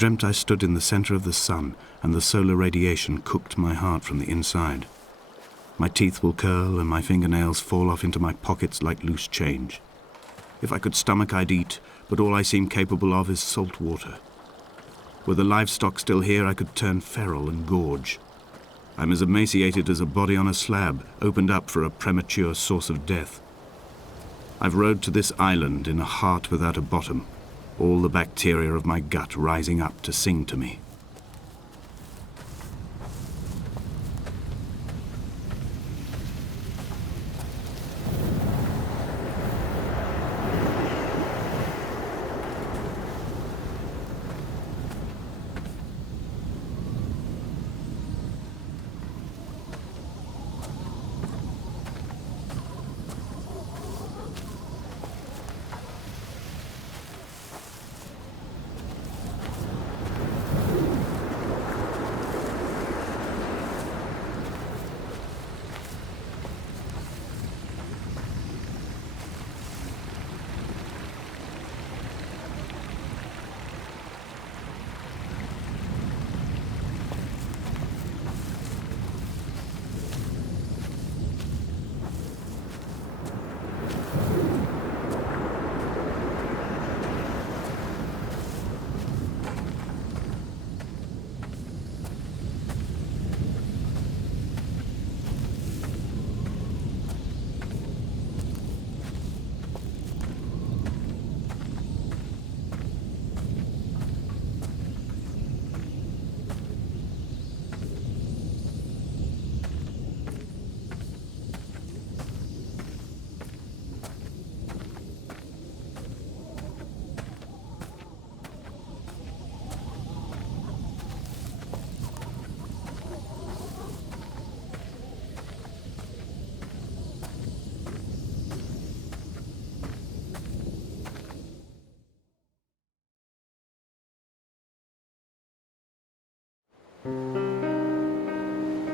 dreamt I stood in the center of the sun, and the solar radiation cooked my heart from the inside. My teeth will curl and my fingernails fall off into my pockets like loose change. If I could stomach, I'd eat, but all I seem capable of is salt water. Were the livestock still here, I could turn feral and gorge. I'm as emaciated as a body on a slab, opened up for a premature source of death. I've rowed to this island in a heart without a bottom, all the bacteria of my gut rising up to sing to me.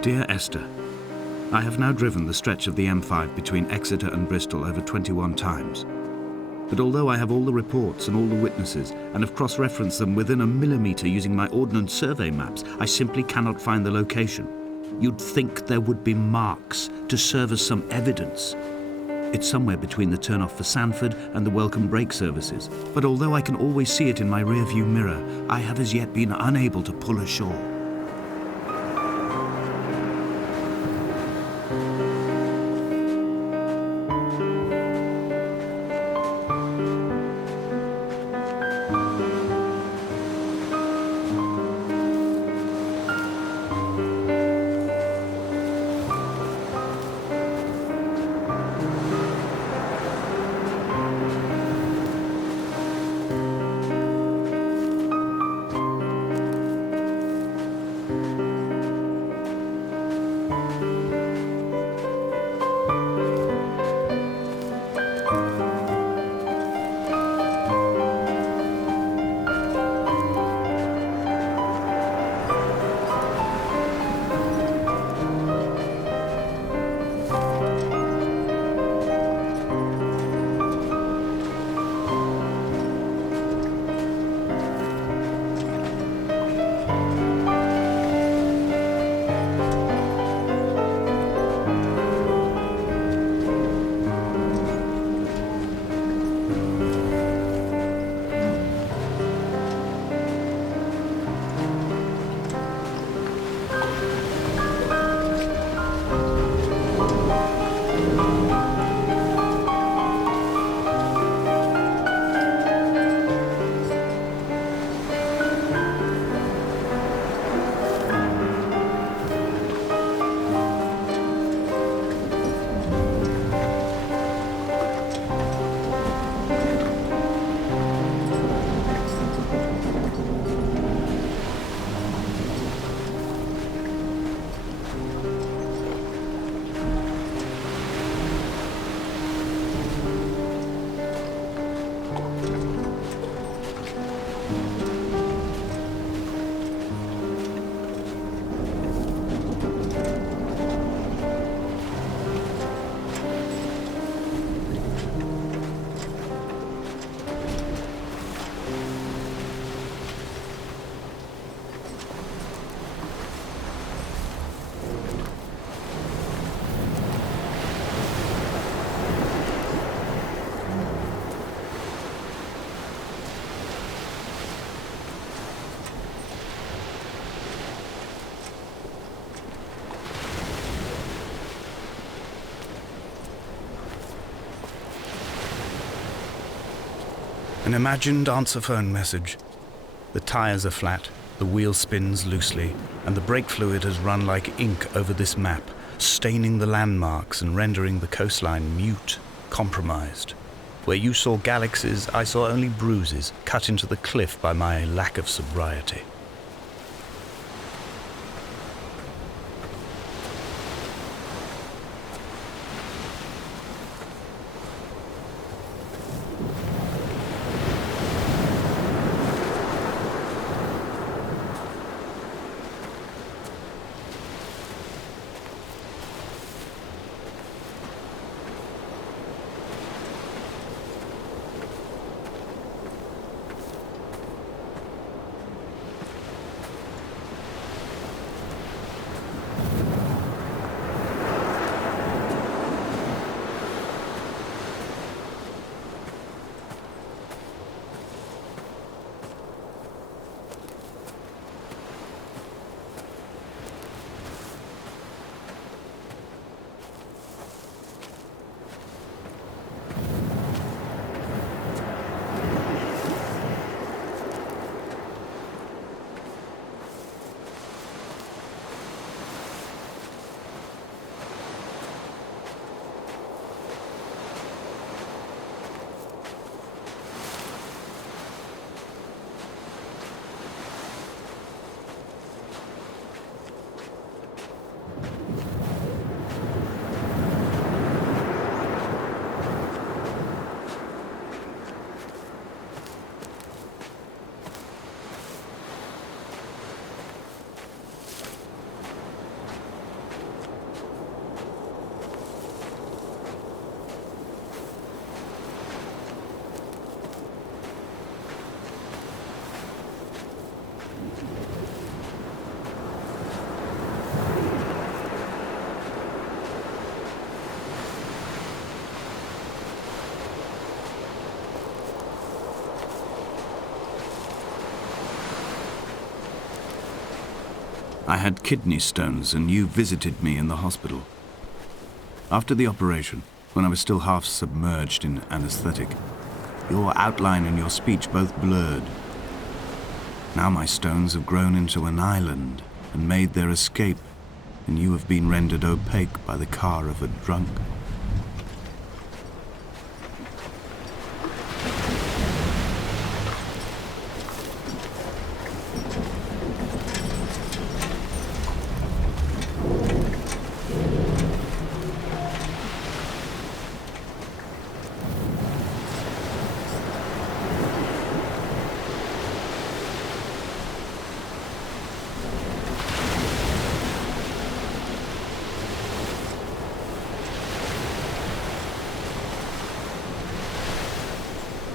Dear Esther, I have now driven the stretch of the M5 between Exeter and Bristol over 21 times. But although I have all the reports and all the witnesses and have cross-referenced them within a millimetre using my Ordnance Survey maps, I simply cannot find the location. You'd think there would be marks to serve as some evidence. It's somewhere between the turn-off for Sanford and the welcome brake services. But although I can always see it in my rear-view mirror, I have as yet been unable to pull ashore. An imagined answer phone message. The tires are flat, the wheel spins loosely, and the brake fluid has run like ink over this map, staining the landmarks and rendering the coastline mute, compromised. Where you saw galaxies, I saw only bruises cut into the cliff by my lack of sobriety. I had kidney stones, and you visited me in the hospital. After the operation, when I was still half submerged in anesthetic, your outline and your speech both blurred. Now my stones have grown into an island and made their escape, and you have been rendered opaque by the car of a drunk.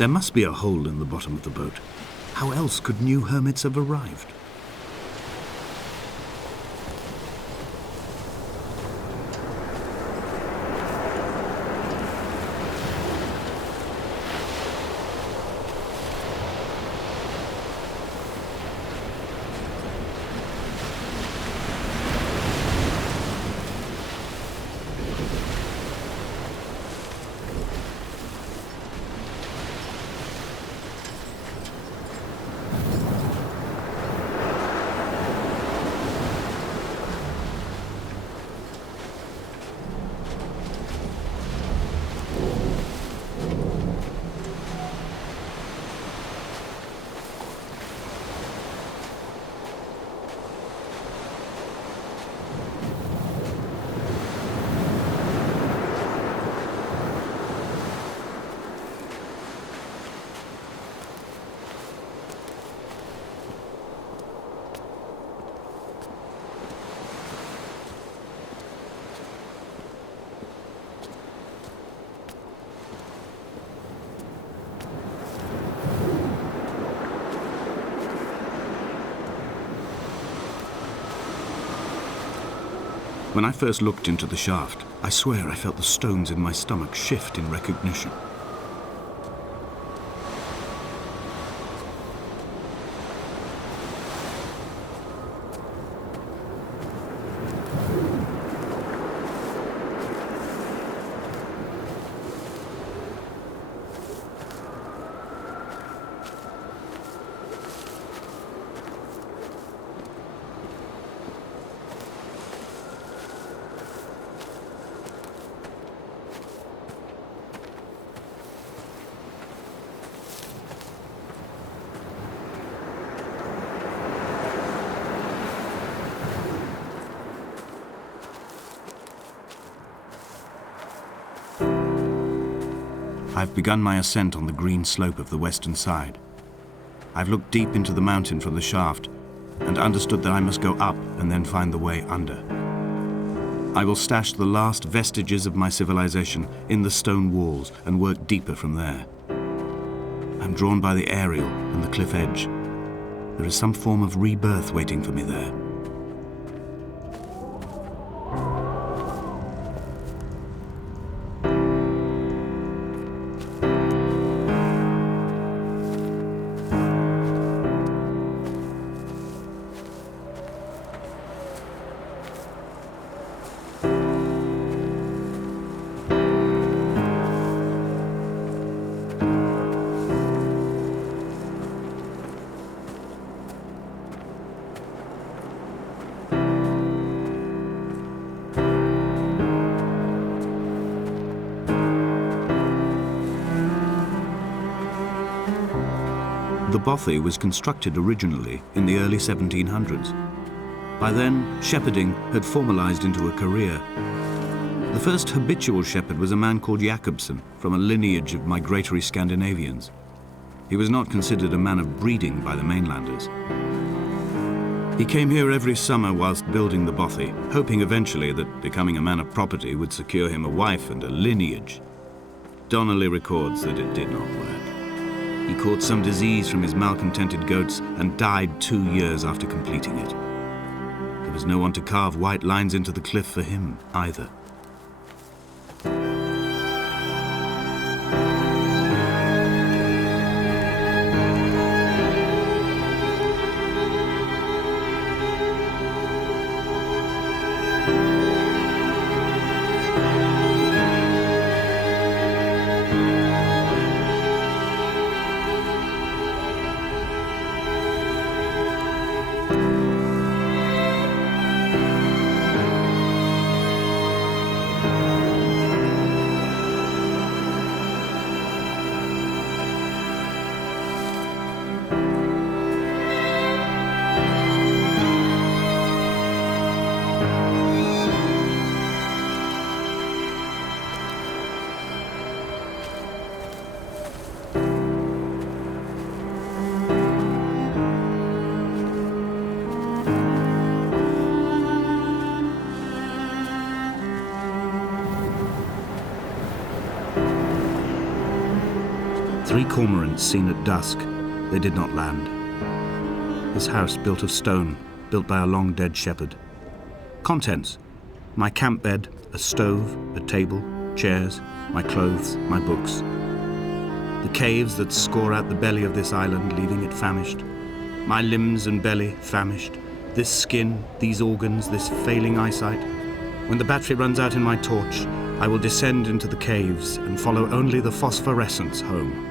There must be a hole in the bottom of the boat. How else could new hermits have arrived? When I first looked into the shaft, I swear I felt the stones in my stomach shift in recognition. I've begun my ascent on the green slope of the western side. I've looked deep into the mountain from the shaft and understood that I must go up and then find the way under. I will stash the last vestiges of my civilization in the stone walls and work deeper from there. I'm drawn by the aerial and the cliff edge. There is some form of rebirth waiting for me there. The bothy was constructed originally in the early 1700s. By then, shepherding had formalized into a career. The first habitual shepherd was a man called Jacobsen, from a lineage of migratory Scandinavians. He was not considered a man of breeding by the mainlanders. He came here every summer whilst building the bothy, hoping eventually that becoming a man of property would secure him a wife and a lineage. Donnelly records that it did not work. He caught some disease from his malcontented goats and died 2 years after completing it. There was no one to carve white lines into the cliff for him either. Three cormorants seen at dusk. They did not land. This house built of stone, built by a long-dead shepherd. Contents: my camp bed, a stove, a table, chairs, my clothes, my books. The caves that score out the belly of this island, leaving it famished. My limbs and belly famished. This skin, these organs, this failing eyesight. When the battery runs out in my torch, I will descend into the caves and follow only the phosphorescence home.